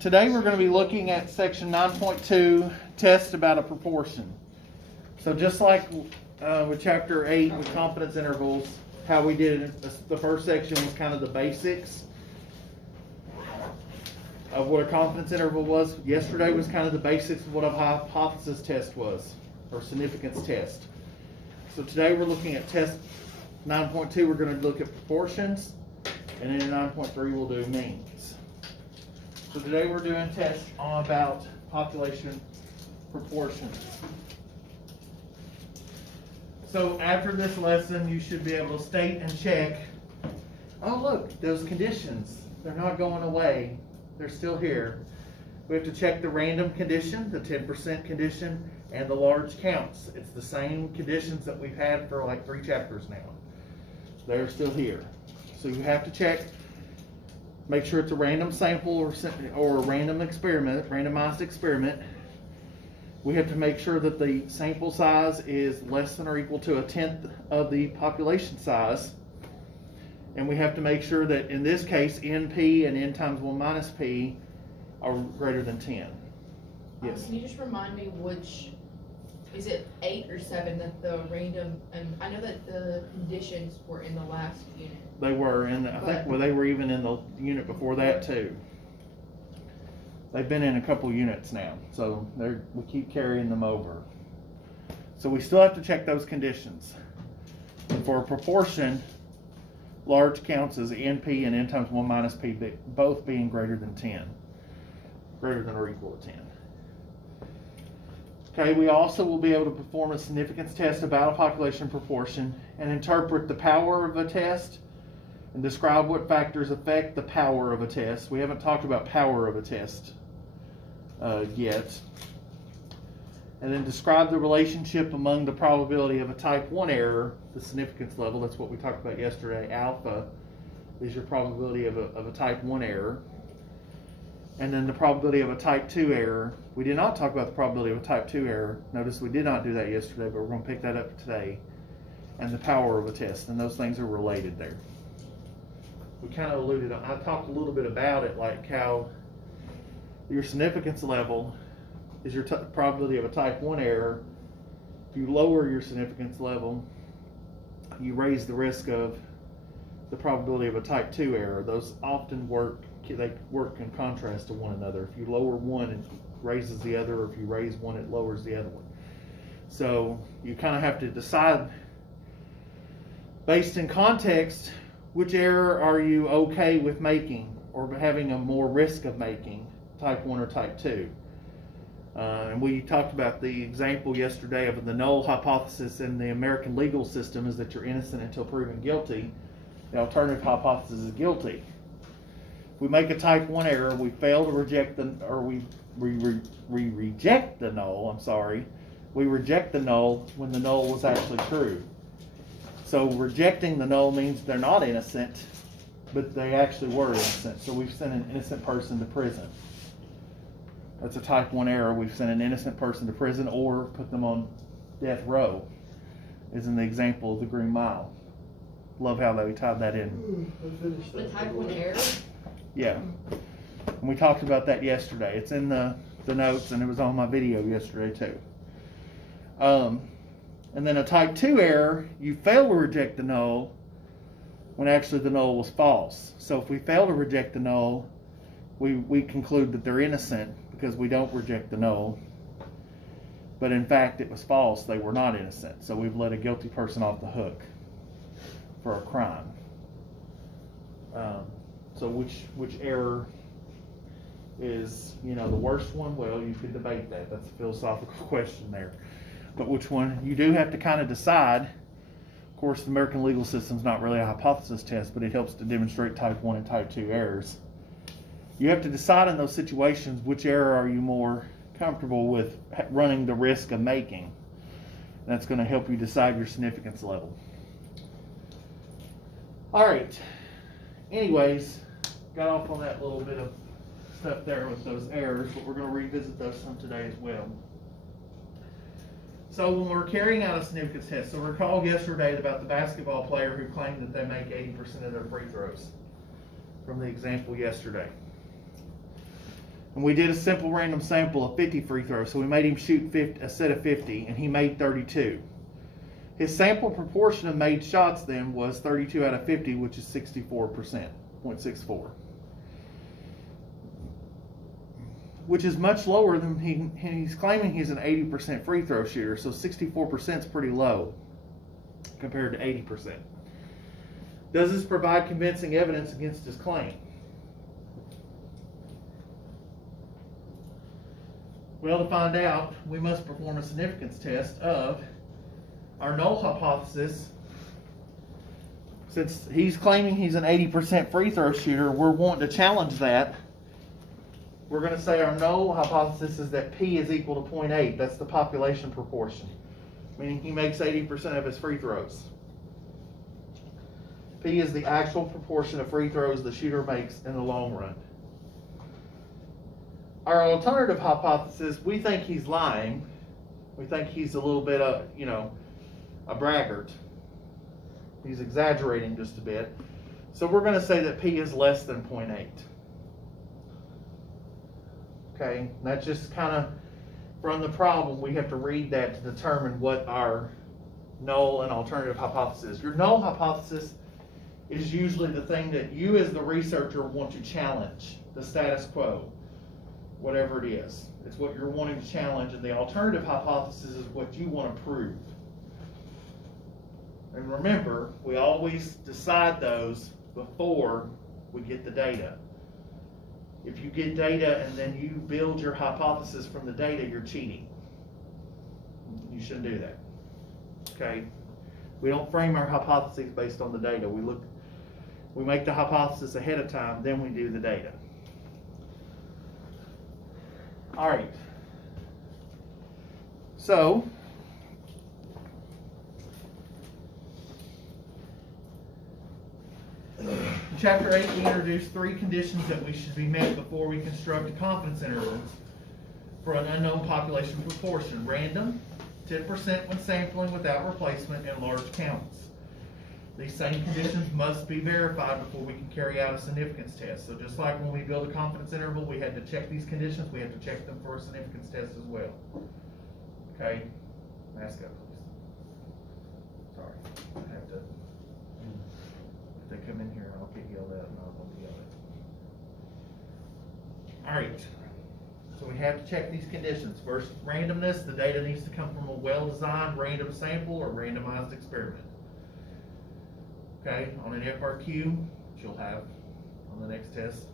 Today we're going to be looking at section 9.2, test about a proportion. So just like with chapter 8 with confidence intervals, how we did it, the first section was kind of the basics of what a confidence interval was. Yesterday was kind of the basics of what a hypothesis test was, or significance test. So today we're looking at test 9.2, we're going to look at proportions, and then in 9.3 we'll do means. So today we're doing tests on about population proportions. So after this lesson, you should be able to state and check, oh look, those conditions, they're not going away. They're still here. We have to check the random condition, the 10% condition, and the large counts. It's the same conditions that we've had for like 3 chapters now. They're still here. So you have to check, make sure it's a random sample or a random experiment, randomized experiment. We have to make sure that the sample size is less than or equal to 1/10 of the population size. And we have to make sure that in this case, NP and N times 1 minus P are greater than 10. Yes? Can you just remind me which, is it 8 or 7 that the random, and I know that the conditions were in the last unit. They were, and I think they were even in the unit before that too. They've been in a couple units now, so we keep carrying them over. So we still have to check those conditions. And for a proportion, large counts as NP and N times 1 minus P, both being greater than 10. Greater than or equal to 10. Okay, we also will be able to perform a significance test about a population proportion and interpret the power of a test and describe what factors affect the power of a test. We haven't talked about power of a test yet. And then describe the relationship among the probability of a type 1 error, the significance level, that's what we talked about yesterday. Alpha is your probability of a type 1 error. And then the probability of a type 2 error. We did not talk about the probability of a type 2 error. Notice we did not do that yesterday, but we're going to pick that up today. And the power of a test, and those things are related there. We kind of alluded, I talked a little bit about it, like how your significance level is your probability of a type 1 error. If you lower your significance level, you raise the risk of the probability of a type 2 error. Those often work in contrast to one another. If you lower one, it raises the other, or if you raise one, it lowers the other one. So you kind of have to decide, based in context, which error are you okay with making or having a more risk of making, type 1 or type 2. And we talked about the example yesterday of the null hypothesis in the American legal system is that you're innocent until proven guilty. The alternative hypothesis is guilty. If we make a type 1 error, we fail to reject we reject the null, we reject the null when the null was actually true. So rejecting the null means they're not innocent, but they actually were innocent. So we've sent an innocent person to prison. That's a type 1 error. We've sent an innocent person to prison or put them on death row, is in the example of the Green Mile. Love how they tied that in. The type 1 error? Yeah. And we talked about that yesterday. It's in the notes, and it was on my video yesterday too. And then a type 2 error, you fail to reject the null when actually the null was false. So if we fail to reject the null, we conclude that they're innocent because we don't reject the null. But in fact, it was false. They were not innocent. So we've let a guilty person off the hook for a crime. So which error is, the worst one? Well, you could debate that. That's a philosophical question there. But which one? You do have to kind of decide. Of course, the American legal system is not really a hypothesis test, but it helps to demonstrate type 1 and type 2 errors. You have to decide in those situations which error are you more comfortable with running the risk of making. And that's going to help you decide your significance level. All right. Anyways, got off on that little bit of stuff there with those errors, but we're going to revisit those some today as well. So when we're carrying out a significance test, so recall yesterday about the basketball player who claimed that they make 80% of their free throws from the example yesterday. And we did a simple random sample of 50 free throws, so we made him shoot a set of 50, and he made 32. His sample proportion of made shots then was 32 out of 50, which is 64%, 0.64. Which is much lower than he's claiming he's an 80% free throw shooter, so 64% is pretty low compared to 80%. Does this provide convincing evidence against his claim? Well, to find out, we must perform a significance test of our null hypothesis. Since he's claiming he's an 80% free throw shooter, we're wanting to challenge that. We're going to say our null hypothesis is that P is equal to 0.8. That's the population proportion, meaning he makes 80% of his free throws. P is the actual proportion of free throws the shooter makes in the long run. Our alternative hypothesis, we think he's lying. We think he's a little bit of, a braggart. He's exaggerating just a bit. So we're going to say that P is less than 0.8. Okay, and that's just kind of from the problem. We have to read that to determine what our null and alternative hypothesis is. Your null hypothesis is usually the thing that you as the researcher want to challenge, the status quo, whatever it is. It's what you're wanting to challenge, and the alternative hypothesis is what you want to prove. And remember, we always decide those before we get the data. If you get data and then you build your hypothesis from the data, you're cheating. You shouldn't do that. Okay? We don't frame our hypotheses based on the data. We make the hypothesis ahead of time, then we do the data. All right. So, in Chapter 8, we introduced 3 conditions that we should be met before we construct a confidence interval for an unknown population proportion. Random, 10% when sampling without replacement, and large counts. These same conditions must be verified before we can carry out a significance test. So just like when we build a confidence interval, we had to check these conditions, we have to check them for a significance test as well. Okay? Mask up, please. Sorry. I have to. If they come in here, I'll get yelled at and I'll be yelled at. Alright. So we have to check these conditions. First, randomness. The data needs to come from a well-designed random sample or randomized experiment. Okay, on an FRQ, which you'll have on the next test,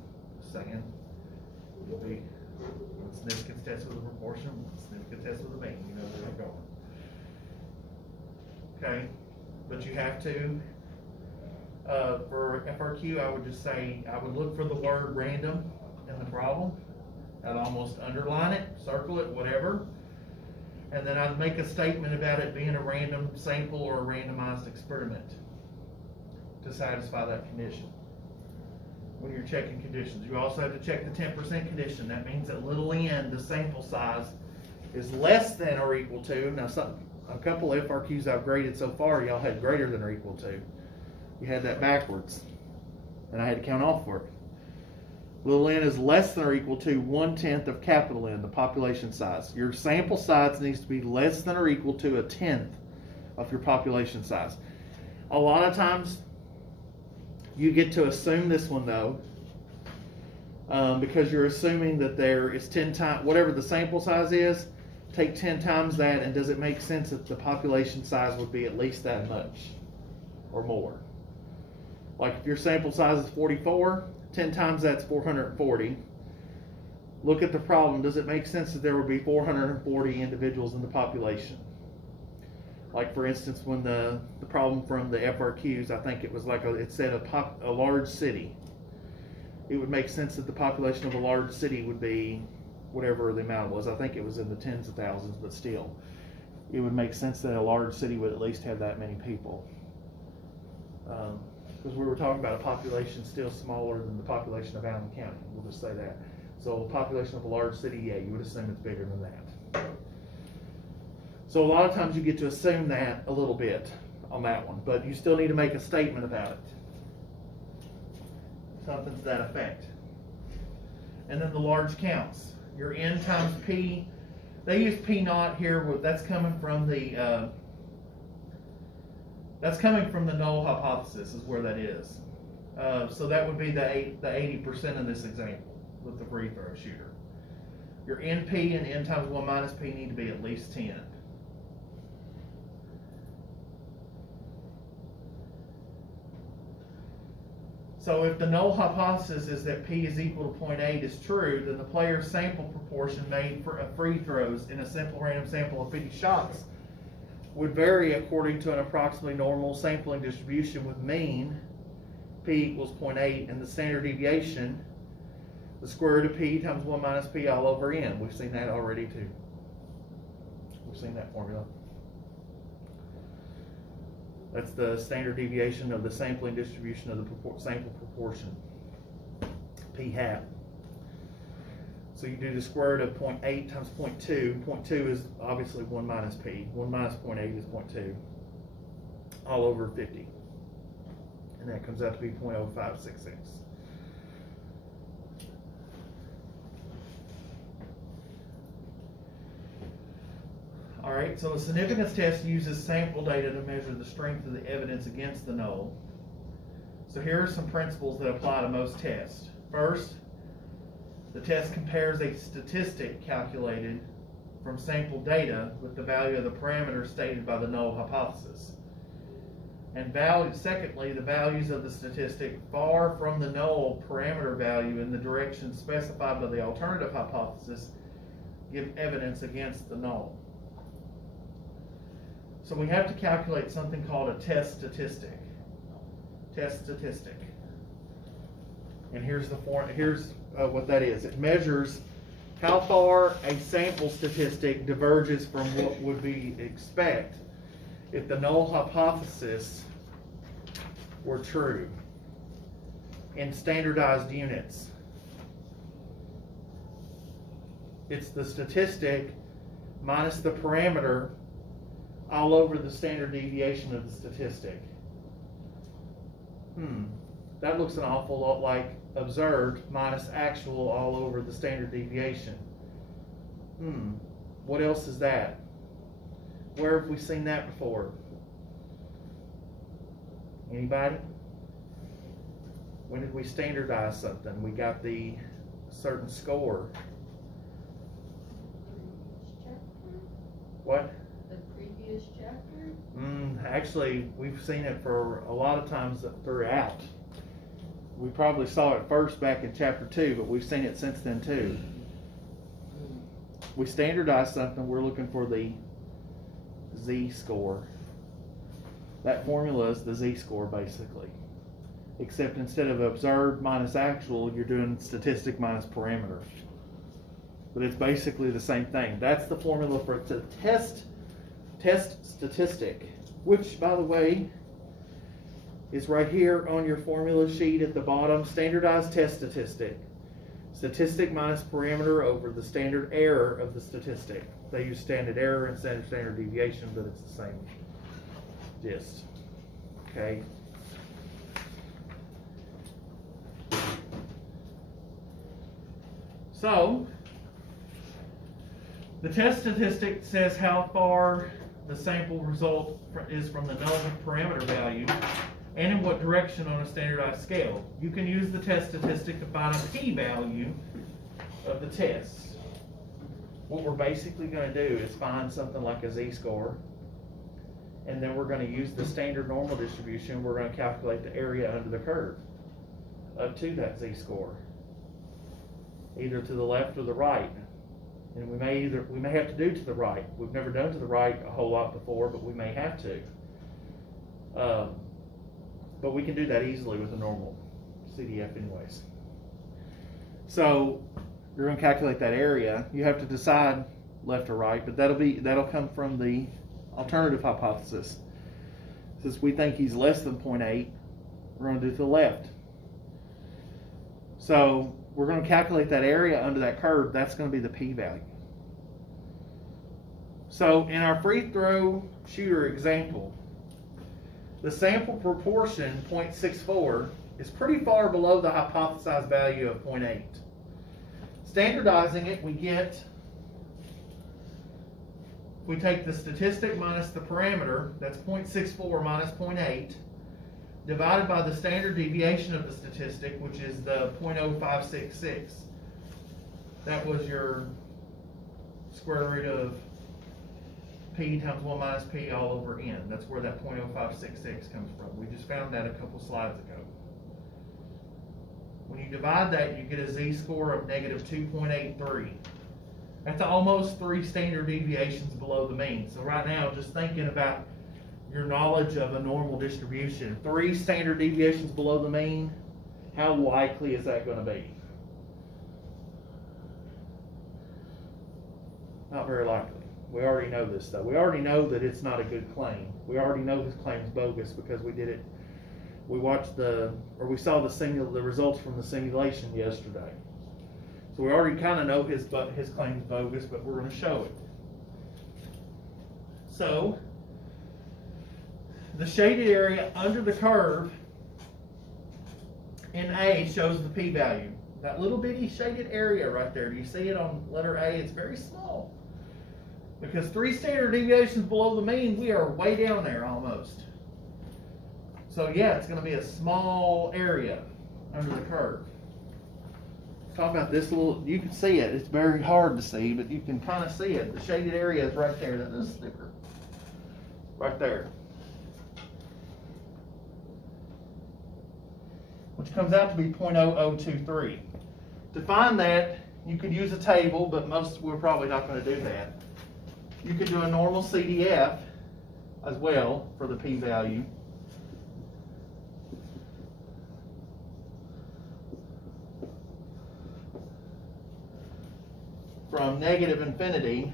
second, it'll be one significance test with a proportion, one significance test with a mean. You know where they're going. Okay, but you have to, for FRQ, I would just say, I would look for the word random in the problem. I'd almost underline it, circle it, whatever. And then I'd make a statement about it being a random sample or a randomized experiment to satisfy that condition. When you're checking conditions, you also have to check the 10% condition. That means that little n, the sample size, is less than or equal to. Now, a couple of FRQs I've graded so far, y'all had greater than or equal to. You had that backwards, and I had to count off for it. Little n is less than or equal to 1/10 of capital N, the population size. Your sample size needs to be less than or equal to 1/10 of your population size. A lot of times, you get to assume this one though, because you're assuming that there is 10 times, whatever the sample size is, take 10 times that, and does it make sense that the population size would be at least that much or more? Like if your sample size is 44, 10 times that's 440. Look at the problem. Does it make sense that there would be 440 individuals in the population? Like for instance, when the problem from the FRQs, I think it was like it said a large city. It would make sense that the population of a large city would be whatever the amount was. I think it was in the tens of thousands, but still, it would make sense that a large city would at least have that many people. Because we were talking about a population still smaller than the population of Allen County. We'll just say that. So a population of a large city, yeah, you would assume it's bigger than that. So a lot of times you get to assume that a little bit on that one, but you still need to make a statement about it. Something to that effect. and then the large counts. Your N times P, they use P naught here, that's coming from the null hypothesis is where that is. So that would be the 80% in this example with the free throw shooter. Your NP and N times 1 minus P need to be at least 10. So if the null hypothesis is that P is equal to 0.8 is true, then the player's sample proportion made for free throws in a simple random sample of 50 shots would vary according to an approximately normal sampling distribution with mean P equals 0.8 and the standard deviation, the square root of P times 1 minus P all over N. We've seen that already too. We've seen that formula. That's the standard deviation of the sampling distribution of the sample proportion, P hat. So you do the square root of 0.8 times 0.2. 0.2 is obviously 1 minus P. 1 minus 0.8 is 0.2, all over 50. And that comes out to be 0.0566. All right, so a significance test uses sample data to measure the strength of the evidence against the null. So here are some principles that apply to most tests. First, the test compares a statistic calculated from sample data with the value of the parameter stated by the null hypothesis. And secondly, the values of the statistic far from the null parameter value in the direction specified by the alternative hypothesis give evidence against the null. So we have to calculate something called a test statistic. Test statistic. And here's what that is. It measures how far a sample statistic diverges from what would we expect if the null hypothesis were true in standardized units. It's the statistic minus the parameter all over the standard deviation of the statistic. That looks an awful lot like observed minus actual all over the standard deviation. What else is that? Where have we seen that before? Anybody? When did we standardize something? We got the certain score. What? The previous chapter? Actually, we've seen it for a lot of times throughout. We probably saw it first back in chapter 2, but we've seen it since then too. We standardize something, we're looking for the z-score. That formula is the z-score basically. Except instead of observed minus actual, you're doing statistic minus parameter. But it's basically the same thing. That's the formula for the test statistic, which, by the way, is right here on your formula sheet at the bottom. Standardized test statistic. Statistic minus parameter over the standard error of the statistic. They use standard error instead of standard deviation, but it's the same gist. Okay. So, the test statistic says how far the sample result is from the null parameter value and in what direction on a standardized scale. You can use the test statistic to find a p-value of the test. What we're basically going to do is find something like a z-score, and then we're going to use the standard normal distribution. We're going to calculate the area under the curve up to that z-score, either to the left or the right. And we may have to do to the right. We've never done to the right a whole lot before, but we may have to. But we can do that easily with a normal CDF anyways. So you're going to calculate that area. You have to decide left or right, but that'll come from the alternative hypothesis. Since we think he's less than 0.8, we're going to do to the left. So we're going to calculate that area under that curve. That's going to be the p-value. So in our free throw shooter example, the sample proportion, 0.64, is pretty far below the hypothesized value of 0.8. standardizing it, we get, we take the statistic minus the parameter, that's 0.64 minus 0.8, divided by the standard deviation of the statistic, which is the 0.0566. That was your square root of p times 1 minus p all over n. That's where that 0.0566 comes from. We just found that a couple slides ago. When you divide that, you get a z-score of negative 2.83. That's almost 3 standard deviations below the mean. So right now, just thinking about your knowledge of a normal distribution, 3 standard deviations below the mean, how likely is that going to be? Not very likely. We already know this stuff. We already know that it's not a good claim. We already know his claim's bogus because we did it. We watched we saw the results from the simulation yesterday. So we already kind of know his claim's bogus, but we're going to show it. So the shaded area under the curve in A shows the p-value. That little bitty shaded area right there, do you see it on letter A? It's very small. Because 3 standard deviations below the mean, we are way down there almost. So yeah, it's going to be a small area under the curve. Talk about this little, you can see it. It's very hard to see, but you can kind of see it. The shaded area is right there, that is thicker. Right there. Which comes out to be 0.0023. To find that, you could use a table, but we're probably not going to do that. You could do a normal CDF as well for the p-value. From negative infinity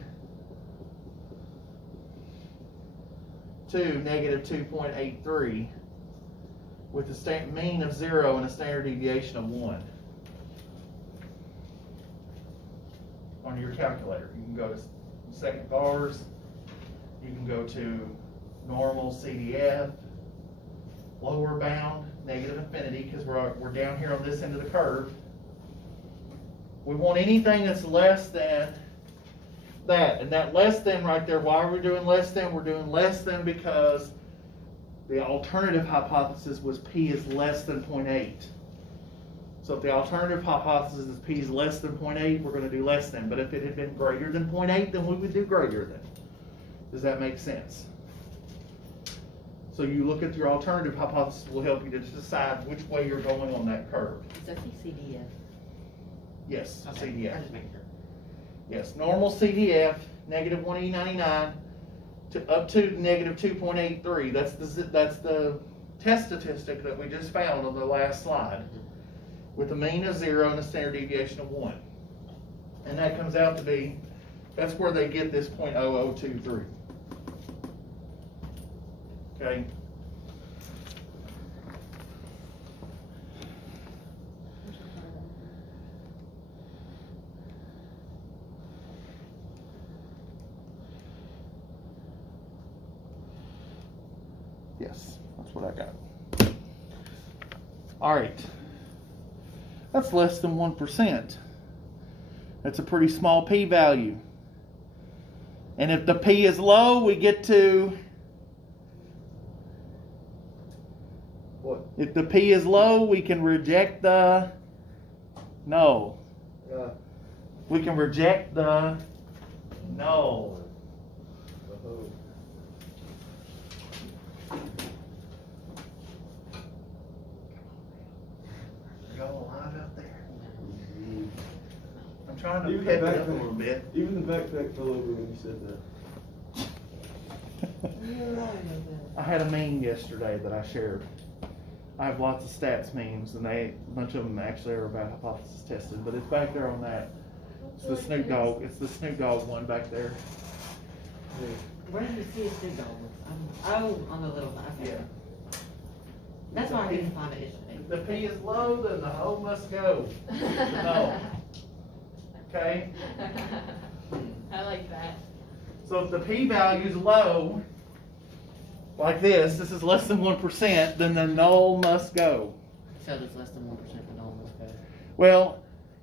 to negative 2.83 with a mean of 0 and a standard deviation of 1 on your calculator. You can go to second bars, you can go to normal CDF, lower bound, negative infinity, because we're down here on this end of the curve. We want anything that's less than that, and that less than right there, why are we doing less than? We're doing less than because the alternative hypothesis was p is less than 0.8. So if the alternative hypothesis is p is less than 0.8, we're going to do less than. But if it had been greater than 0.8, then we would do greater than. Does that make sense? So you look at your alternative hypothesis will help you to decide which way you're going on that curve. Is that the CDF? Yes, Okay, CDF. I just make sure. Yes, normal CDF, negative 1e99 to up to negative 2.83. That's the test statistic that we just found on the last slide, with a mean of 0 and a standard deviation of 1. And that comes out to be, that's where they get this 0.0023. Okay? Yes, that's what I got. All right. That's less than 1%. That's a pretty small p-value. And if the p is low, we get to... What? If the p is low, we can reject the... No. We can reject the... No. Y'all alive out there? I'm trying to Even pep the it up a backpack- little bit. Even the backpack fell over when you said that. I had a meme yesterday that I shared. I have lots of stats memes, and a bunch of them actually are about hypothesis testing, but it's back there on that. It's the Snoop Dogg. It's the Snoop Dogg one back there. Where did you see a Snoop Dogg? Oh, on the little one. Okay. Yeah. That's why I didn't find it yesterday. If the P is low, then the hoe must go. No. Okay? I like that. So if the P value is low, like this is less than 1%, then the null must go. So there's less than 1% that all must go. Well,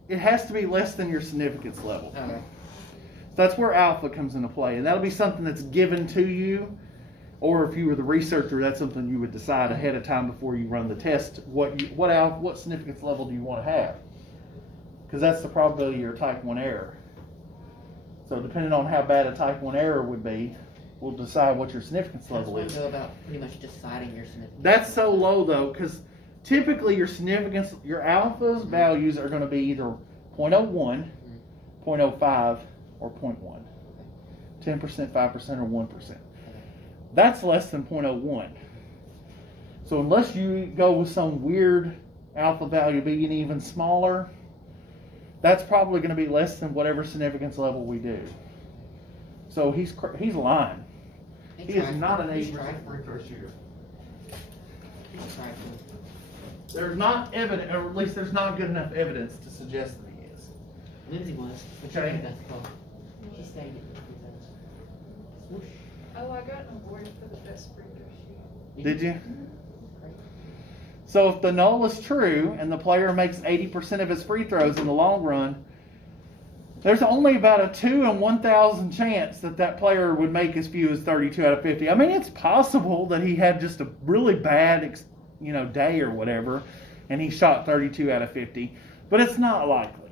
it has to be less than your significance level. Okay. That's where alpha comes into play, and that'll be something that's given to you, or if you were the researcher, that's something you would decide ahead of time before you run the test. What significance level do you want to have? Because that's the probability of your type 1 error. So depending on how bad a type 1 error would be, we'll decide what your significance That's level when is. go about pretty much deciding your significance. That's so low though, because typically your significance, your alpha's values are going to be either 0.01, 0.05, or 0.1. 10%, 5%, or 1%. That's less than 0.01. So unless you go with some weird alpha value being even smaller, that's probably going to be less than whatever significance level we do. So he's lying. He is not an 80% free throw shooter. There's not evidence, or at least there's not good enough evidence to suggest that he is. Lindsay was. Okay. She stayed. Oh, I got an award for the best free throw shooter. Did you? So if the null is true and the player makes 80% of his free throws in the long run, there's only about a 2 in 1,000 chance that that player would make as few as 32 out of 50. I mean, it's possible that he had just a really bad, day or whatever, and he shot 32 out of 50, but it's not likely.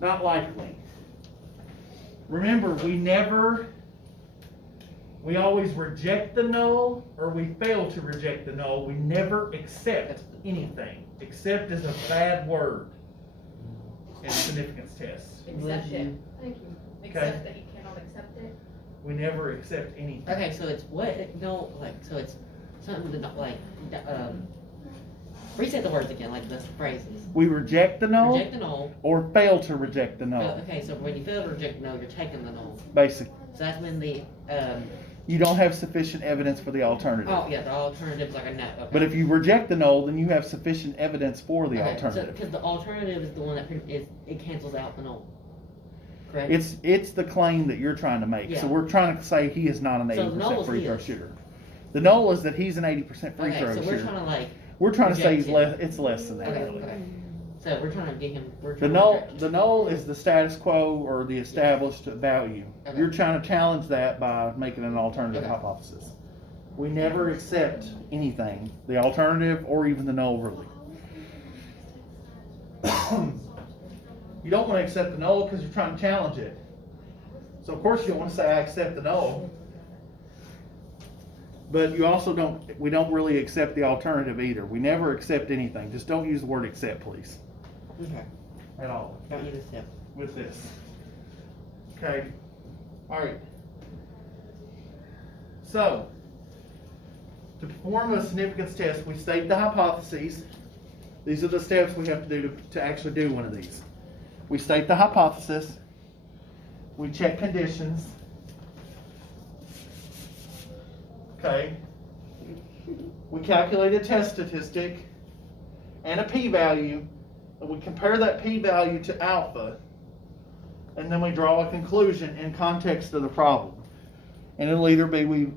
Not likely. Remember, we always reject the null, or we fail to reject the null. We never accept anything. Accept is a bad word in significance tests. Accept it. Thank you. Accept that you cannot accept it. We never accept anything. Okay, so it's what? No, so it's something with reset the words again, like the phrases. We reject the null, Reject the null. or fail to reject the null. Okay, so when you fail to reject the null, you're taking the null. Basically, So that's when the you don't have sufficient evidence for the alternative. the alternative's like a no. Okay. But if you reject the null, then you have sufficient evidence for the Okay, alternative. because the alternative is the one that it cancels out the null. Correct. It's the claim that you're trying to make. Yeah. So we're trying to say he is not an So the null 80% is free throw his. shooter. The null is that he's an 80% free Okay, throw so shooter. we're trying to We're trying to say reject he's him. it's less than that. Okay, really. okay. So we're trying to get him. We're The trying null, to reject. the null is the status quo or the established value. Okay. You're trying to challenge that by making an alternative Okay. hypothesis. We never accept anything, the alternative or even the null really. You don't want to accept the null because you're trying to challenge it. So of course you don't want to say I accept the null. But you also we don't really accept the alternative either. We never accept anything. Just don't use the word accept, please. Okay. At all. Don't use a step. With this. Okay. All right. So, to perform a significance test, we state the hypotheses. These are the steps we have to do to actually do one of these. We state the hypothesis. We check conditions. Okay. We calculate a test statistic and a p-value, and we compare that p-value to alpha, and then we draw a conclusion in context of the problem. And it'll either be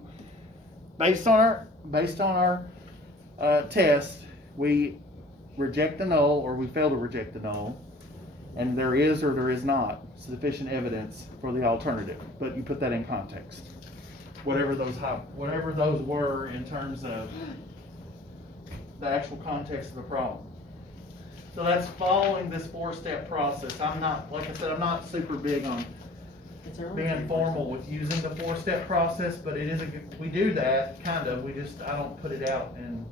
based on our test, we reject the null or we fail to reject the null, and there is or there is not sufficient evidence for the alternative. But you put that in context. Whatever those were in terms of the actual context of the problem. So that's following this 4-step process. I'm not super big on It's early. being formal with using the 4-step process, but it is we do that kind of. I don't put it out in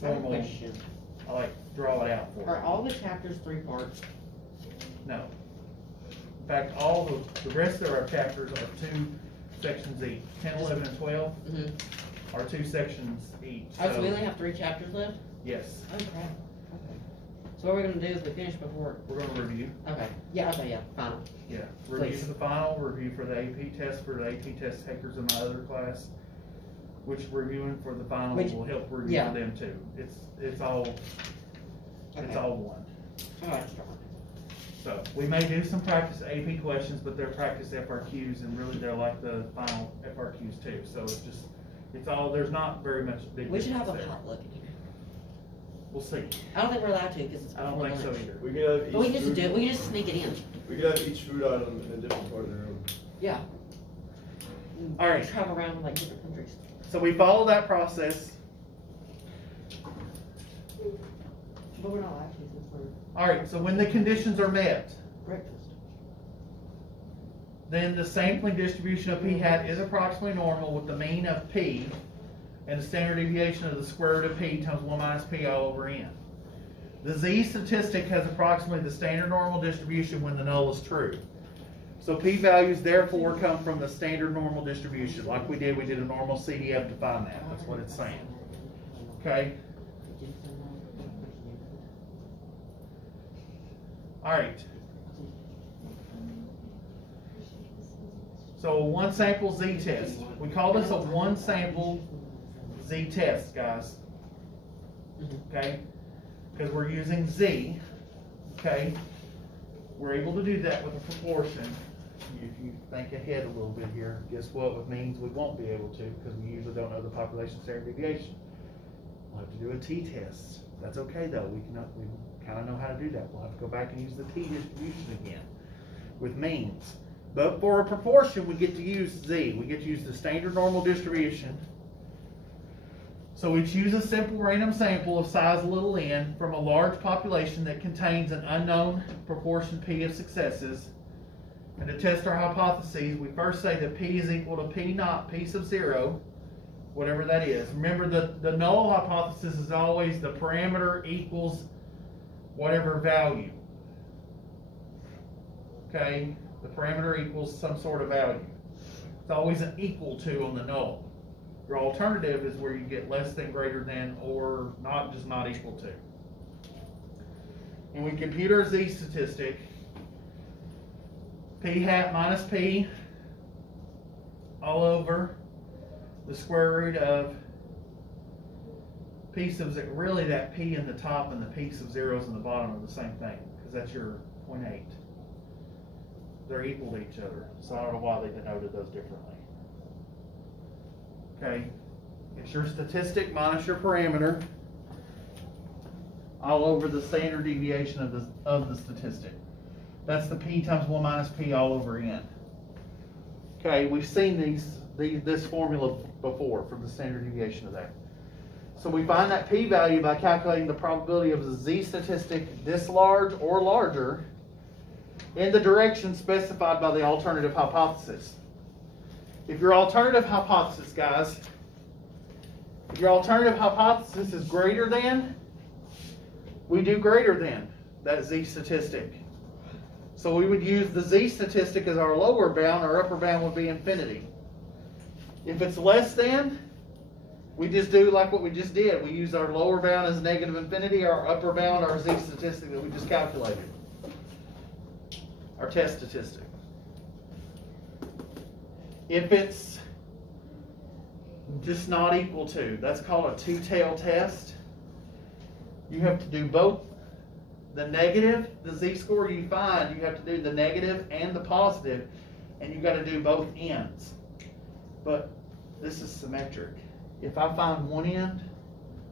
formal. Question. I draw it out for Are you. all the chapters 3 parts? No. In fact, all the rest of our chapters are 2 sections each. 10, 11, and 12 Mm-hmm. are 2 sections each. Oh, so we only have 3 chapters left? Yes. Oh, crap. Okay. So what we're gonna do is we finish before. We're going to review. Okay. Yeah. Final. Yeah. Review Please. for the final, review for the AP test for the AP test takers in my other class, which reviewing for the final will help review yeah. for them too. It's all Okay. one. All right. So we may do some practice AP questions, but they're practice FRQs, and really they're like the final FRQs too. So it's all. There's not very much big. We should have a difference there. potluck in here. We'll see. I don't think we're allowed to, because it's I don't before think so lunch. either. We could have But we each can just food, do it, we can just sneak it in. we could have each food item in a different part of the room. Yeah. All right. Travel around like different countries. So we follow that process. But we're not allowed to since we're All right, so when the conditions are met, breakfast. then the sampling distribution of p hat is approximately normal with the mean of p and the standard deviation of the square root of p times 1 minus p all over n. The z statistic has approximately the standard normal distribution when the null is true. So p-values therefore come from the standard normal distribution. Like we did a normal CDF to find that. That's what it's saying. Okay? All right. So a one sample z test. We call this a one sample z test, guys. Okay? Because we're using z. Okay? We're able to do that with a proportion. If you think ahead a little bit here, guess what? It means we won't be able to because we usually don't know the population standard deviation. We'll have to do a t-test. That's okay though. We kind of know how to do that. We'll have to go back and use the t-distribution again with means. But for a proportion, we get to use z. We get to use the standard normal distribution. So we choose a simple random sample of size little n from a large population that contains an unknown proportion p of successes. And to test our hypotheses, we first say that p is equal to p naught p sub 0, whatever that is. Remember, the null hypothesis is always the parameter equals whatever value. Okay? The parameter equals some sort of value. It's always an equal to on the null. Your alternative is where you get less than, greater than, or not, just not equal to. And we compute our z statistic. P hat minus p all over the square root of p sub 0. Really, that p in the top and the p sub 0s in the bottom are the same thing, because that's your 0.8. They're equal to each other, so I don't know why they denoted those differently. Okay, it's your statistic minus your parameter all over the standard deviation of the statistic. That's the p times 1 minus p all over n. Okay, we've seen this formula before for the standard deviation of that. So we find that p-value by calculating the probability of the z statistic this large or larger in the direction specified by the alternative hypothesis. If your alternative hypothesis, guys, if your alternative hypothesis is greater than, we do greater than that z statistic. So we would use the z statistic as our lower bound. Our upper bound would be infinity. If it's less than, we just do like what we just did. We use our lower bound as negative infinity, our upper bound, our z statistic that we just calculated. Our test statistic. If it's just not equal to, that's called a two-tailed test. You have to do both the negative, the z-score you find, you have to do the negative and the positive, and you got to do both ends. But this is symmetric. If I find one end,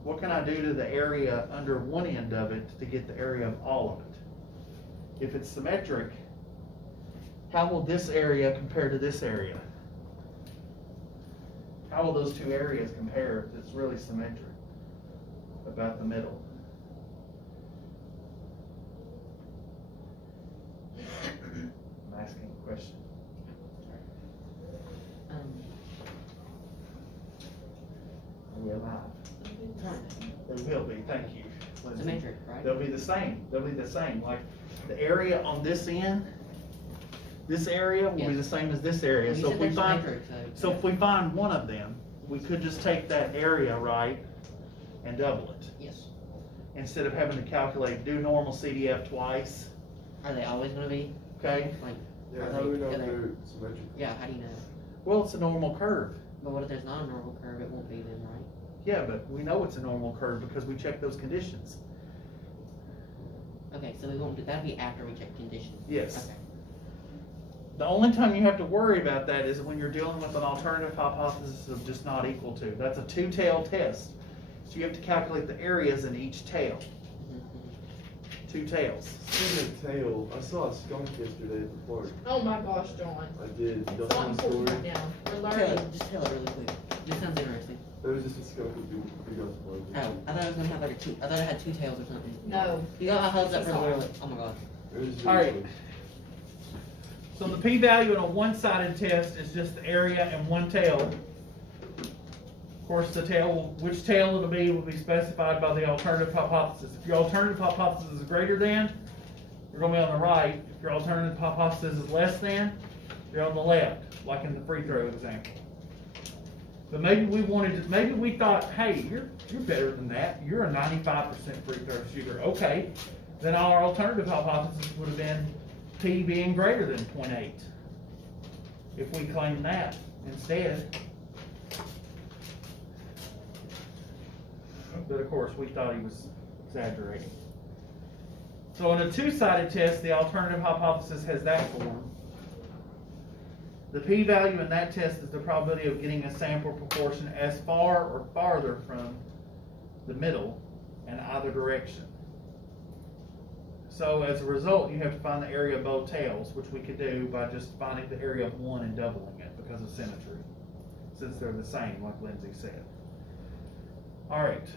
what can I do to the area under one end of it to get the area of all of it? If it's symmetric, how will this area compare to this area? How will those two areas compare if it's really symmetric? About the middle. I'm asking a question. Are we alive? They will be, thank you, Lindsay. Symmetric, right? They'll be the same. They'll be the same. Like the area on this end, this area will be Yes. the same as this area. Well, you So said if we they're find, symmetric, so if we find one of them, we could just take that area, right, and double it. Yes. Instead of having to calculate, do normal CDF twice, Are they always gonna be, okay? like, Yeah, are how do we know they, if are they, they're symmetrical? yeah, how do you know? Well, it's a normal curve. But what if there's not a normal curve, it won't be then, right? Yeah, but we know it's a normal curve because we check those conditions. Okay, so we won't do, that'll be after we check conditions. Yes. Okay. The only time you have to worry about that is when you're dealing with an alternative hypothesis of just not equal to. That's a two-tailed test. So you have to calculate the areas in each tail. 2 tails. Speaking of tail, I saw a skunk yesterday at the park. Oh my gosh, John. I did. Y'all It's saw not the important story? right now. We're Tell learning. it, just tell it really quick. This sounds interesting. There was just a skunk with big ass blood. Oh, I thought I was gonna have like I thought it had 2 tails or something. No. You got my hopes up It's for the not. literally. Oh my god. It was really All right. close. So the p-value in a one-sided test is just the area and one tail. Of course, which tail it'll be will be specified by the alternative hypothesis. If your alternative hypothesis is greater than, you're going to be on the right. If your alternative hypothesis is less than, you're on the left, like in the free throw example. But maybe we thought, hey, you're better than that. You're a 95% free throw shooter. Okay, then our alternative hypothesis would have been P being greater than 0.8. If we claim that instead. But of course, we thought he was exaggerating. So in a two-sided test, the alternative hypothesis has that form. The p-value in that test is the probability of getting a sample proportion as far or farther from the middle in either direction. So as a result, you have to find the area of both tails, which we could do by just finding the area of one and doubling it because of symmetry, since they're the same, like Lindsay said. All right.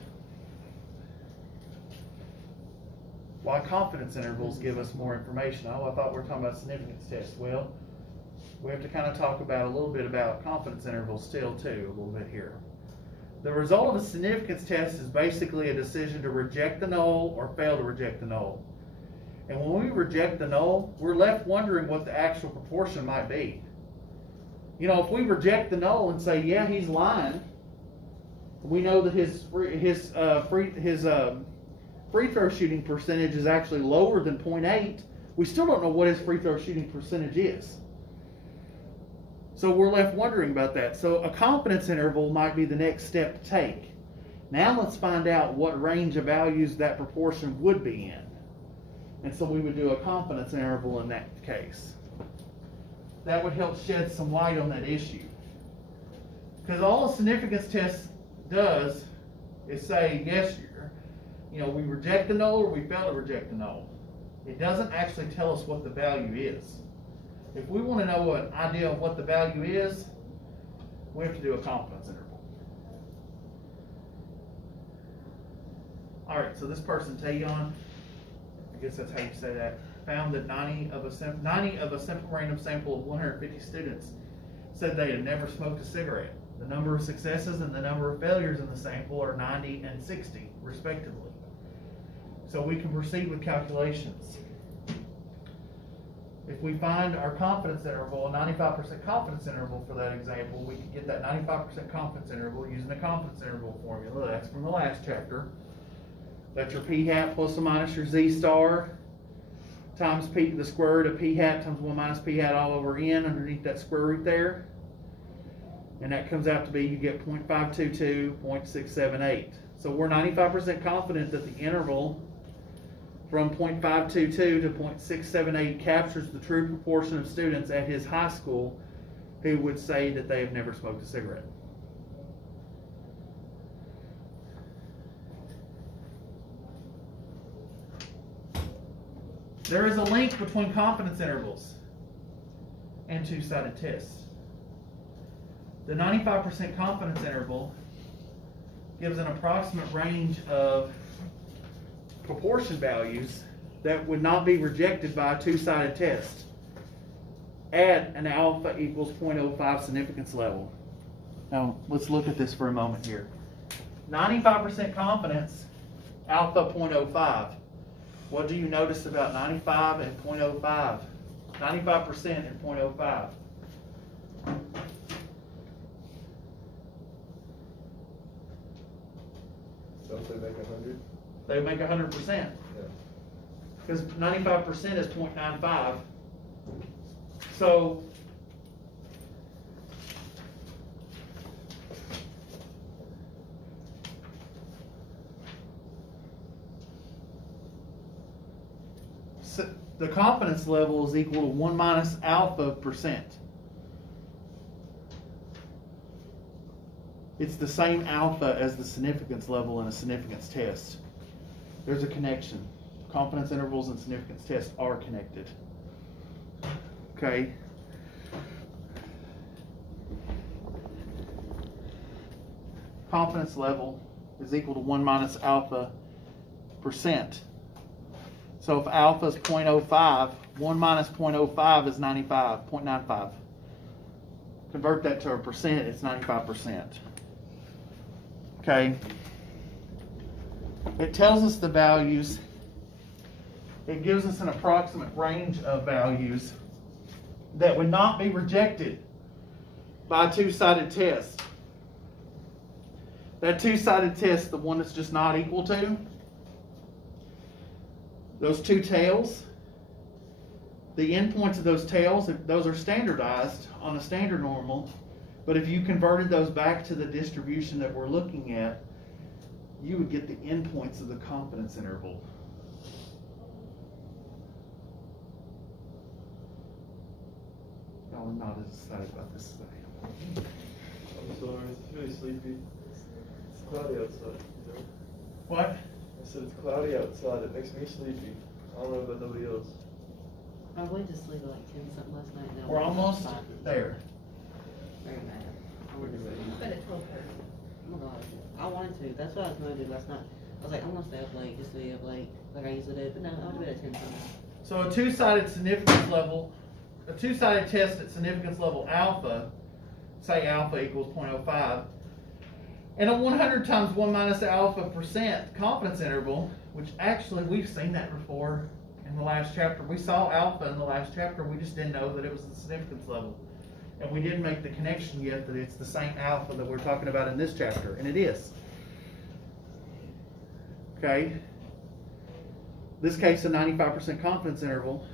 Why confidence intervals give us more information? Oh, I thought we were talking about significance tests. Well, we have to kind of talk about a little bit about confidence intervals still too, a little bit here. The result of a significance test is basically a decision to reject the null or fail to reject the null. And when we reject the null, we're left wondering what the actual proportion might be. You know, if we reject the null and say, yeah, he's lying, we know that his free throw shooting percentage is actually lower than 0.8. We still don't know what his free throw shooting percentage is. So we're left wondering about that. So a confidence interval might be the next step to take. Now let's find out what range of values that proportion would be in. And so we would do a confidence interval in that case. That would help shed some light on that issue. Because all a significance test does is say, yes, we reject the null or we fail to reject the null. It doesn't actually tell us what the value is. If we want to know an idea of what the value is, we have to do a confidence interval. All right, so this person, Taeyeon, I guess that's how you say that, found that 90 of a simple random sample of 150 students said they had never smoked a cigarette. The number of successes and the number of failures in the sample are 90 and 60, respectively. So we can proceed with calculations. If we find our confidence interval, a 95% confidence interval for that example, we can get that 95% confidence interval using the confidence interval formula. That's from the last chapter. That's your p hat plus or minus your z star times p, the square root of p hat times 1 minus p hat all over n underneath that square root there. And that comes out to be, you get 0.522, 0.678. So we're 95% confident that the interval from 0.522 to 0.678 captures the true proportion of students at his high school who would say that they have never smoked a cigarette. There is a link between confidence intervals and two-sided tests. The 95% confidence interval gives an approximate range of proportion values that would not be rejected by a two-sided test at an alpha equals 0.05 significance level. Now, let's look at this for a moment here. 95% confidence, alpha 0.05. What do you notice about 95 and 0.05? 95% and 0.05. Don't they make 100? They make 100%. Yeah. Because 95% is 0.95. So the confidence level is equal to 1 minus alpha percent. It's the same alpha as the significance level in a significance test. There's a connection. Confidence intervals and significance tests are connected. Okay. Confidence level is equal to 1 minus alpha percent. So if alpha is 0.05, 1 minus 0.05 is 0.95. Convert that to a percent, it's 95%. Okay. It tells us the values. It gives us an approximate range of values that would not be rejected by a two-sided test. That two-sided test, the one that's just not equal to, those two tails, the endpoints of those tails, those are standardized on a standard normal, but if you converted those back to the distribution that we're looking at, you would get the endpoints of the confidence interval. Y'all are not as excited about this as I am. I'm sorry, it's really sleepy. It's cloudy outside, you know? What? I said it's cloudy outside, it makes me sleepy. I don't know about nobody else. I went to sleep at like 10 something last night. Now We're I'm almost 5. there. Very mad. I went to sleep. But at 12:30. Oh my god. I wanted to. That's what I was going to do last night. I was like, I'm going to stay up late just to be up late like I usually do. But no, I went to bed at 10 something. So a two-sided significance level, a two-sided test at significance level alpha, say alpha equals 0.05, and a 100 times 1 minus alpha percent confidence interval, which actually we've seen that before in the last chapter. We saw alpha in the last chapter, we just didn't know that it was the significance level. And we didn't make the connection yet that it's the same alpha that we're talking about in this chapter, and it is. Okay? This case, a 95% confidence interval,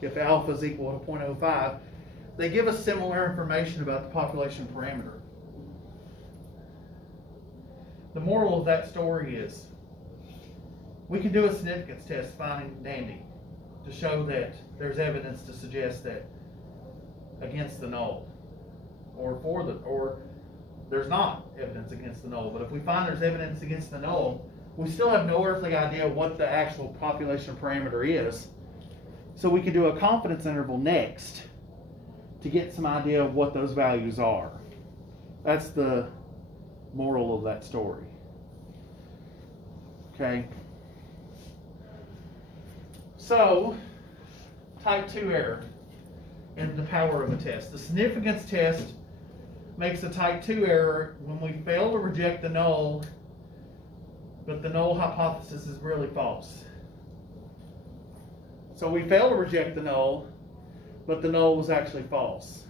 if alpha is equal to 0.05, they give us similar information about the population parameter. The moral of that story is, we can do a significance test fine and dandy to show that there's evidence to suggest that against the null, or there's not evidence against the null. But if we find there's evidence against the null, we still have no earthly idea what the actual population parameter is. So we can do a confidence interval next to get some idea of what those values are. That's the moral of that story. Okay. So, type 2 error in the power of a test. The significance test makes a type 2 error when we fail to reject the null, but the null hypothesis is really false. So we fail to reject the null, but the null was actually false.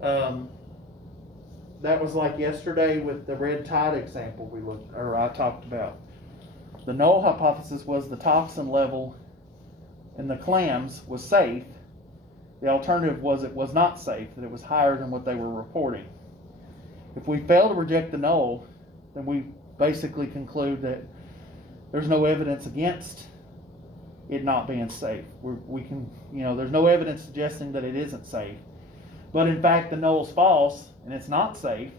That was like yesterday with the red tide example I talked about. The null hypothesis was the toxin level in the clams was safe. The alternative was it was not safe, that it was higher than what they were reporting. If we fail to reject the null, then we basically conclude that there's no evidence against it not being safe. There's no evidence suggesting that it isn't safe. But in fact, the null is false and it's not safe.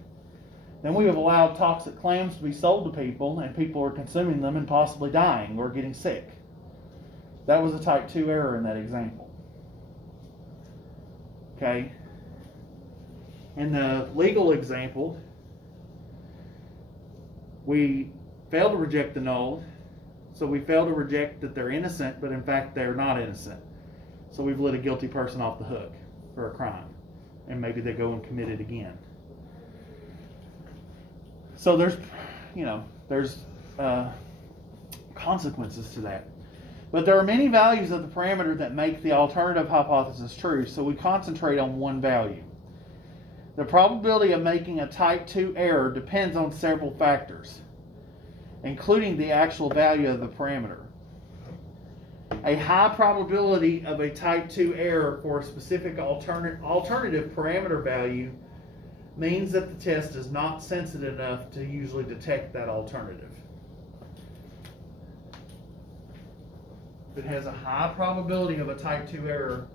Then we have allowed toxic clams to be sold to people, and people are consuming them and possibly dying or getting sick. That was a type 2 error in that example. Okay. In the legal example, we fail to reject the null, so we fail to reject that they're innocent, but in fact they're not innocent. So we've let a guilty person off the hook for a crime, and maybe they go and commit it again. So there's consequences to that. But there are many values of the parameter that make the alternative hypothesis true, so we concentrate on one value. The probability of making a type 2 error depends on several factors, including the actual value of the parameter. A high probability of a type 2 error for a specific alternative parameter value means that the test is not sensitive enough to usually detect that alternative. If it has a high probability of a type 2 error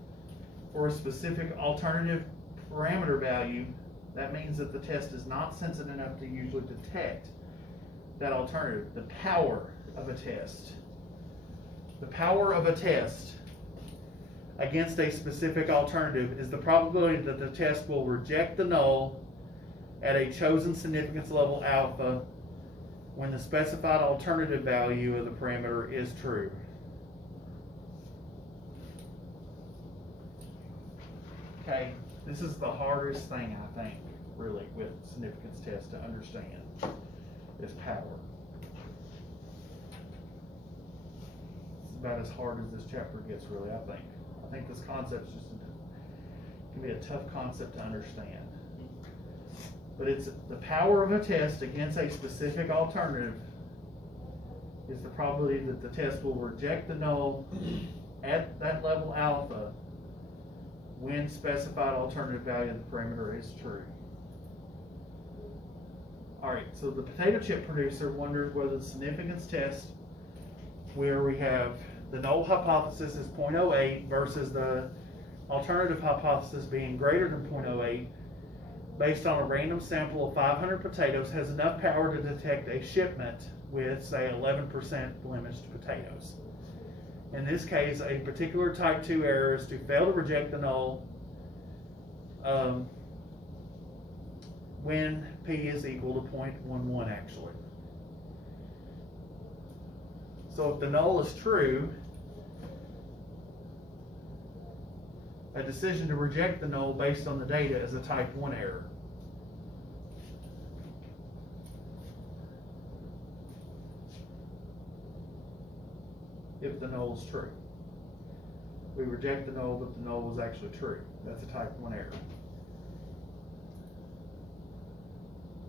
for a specific alternative parameter value, That means that the test is not sensitive enough to usually detect that alternative. The power of a test. The power of a test against a specific alternative is the probability that the test will reject the null at a chosen significance level alpha when the specified alternative value of the parameter is true. Okay, this is the hardest thing, I think, really, with significance tests to understand, is power. It's about as hard as this chapter gets, really, I think. I think this concept can be a tough concept to understand. But it's the power of a test against a specific alternative is the probability that the test will reject the null at that level alpha when specified alternative value of the parameter is true. Alright, so the potato chip producer wondered whether the significance test, where we have the null hypothesis is 0.08 versus the alternative hypothesis being greater than 0.08, based on a random sample of 500 potatoes, has enough power to detect a shipment with, say, 11% blemished potatoes. In this case, a particular type 2 error is to fail to reject the null when P is equal to 0.11 actually. So if the null is true, a decision to reject the null based on the data is a type 1 error. If the null is true. We reject the null, but the null was actually true. That's a type 1 error.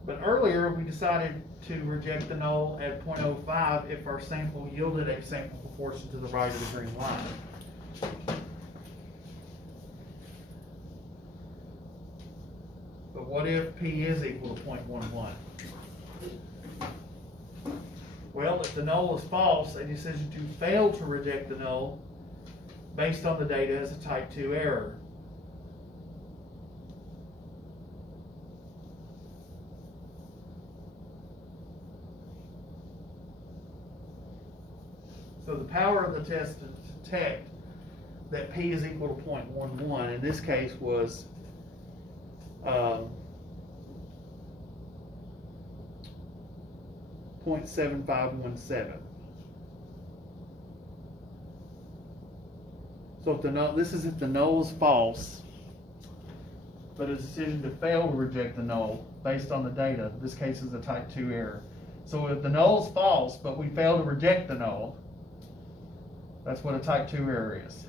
But earlier we decided to reject the null at 0.05 if our sample yielded a sample proportion to the right of the green line. But what if P is equal to 0.11? Well, if the null is false, a decision to fail to reject the null based on the data is a type 2 error. So the power of the test to detect that P is equal to 0.11 in this case was 0.7517. So if the null, this is if the null is false, but a decision to fail to reject the null based on the data, this case is a type 2 error. So if the null is false, but we fail to reject the null, that's what a type 2 error is.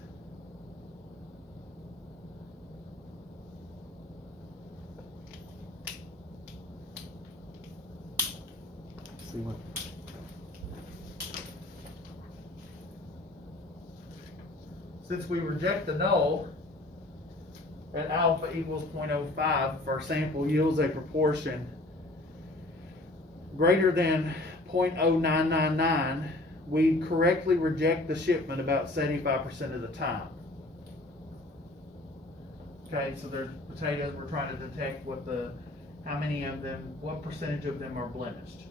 See what? Since we reject the null at alpha equals 0.05, if our sample yields a proportion greater than 0.0999, we correctly reject the shipment about 75% of the time. Okay, so there's potatoes, we're trying to detect how many of them, what percentage of them are blemished.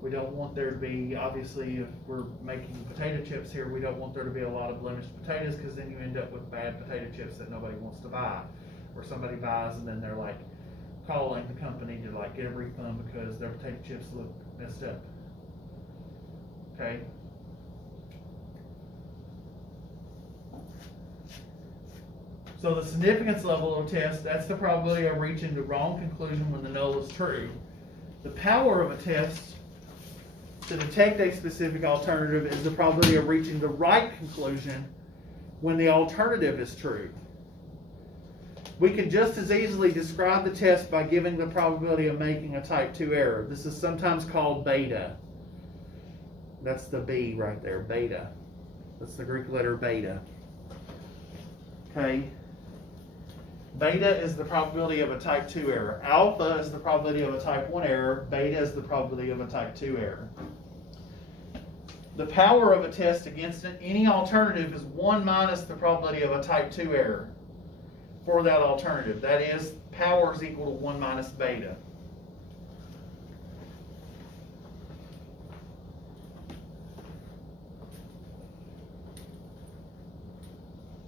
We don't want there to be, obviously, if we're making potato chips here, we don't want there to be a lot of blemished potatoes, because then you end up with bad potato chips that nobody wants to buy. Or somebody buys and then they're like calling the company to like get a refund because their potato chips look messed up. Okay? So the significance level of test, that's the probability of reaching the wrong conclusion when the null is true. The power of a test to detect a specific alternative is the probability of reaching the right conclusion when the alternative is true. We can just as easily describe the test by giving the probability of making a type 2 error. This is sometimes called beta. That's the B right there, beta. That's the Greek letter beta. Okay. Beta is the probability of a type 2 error. Alpha is the probability of a type 1 error. Beta is the probability of a type 2 error. The power of a test against any alternative is 1 minus the probability of a type 2 error. for that alternative. That is, power is equal to 1 minus beta.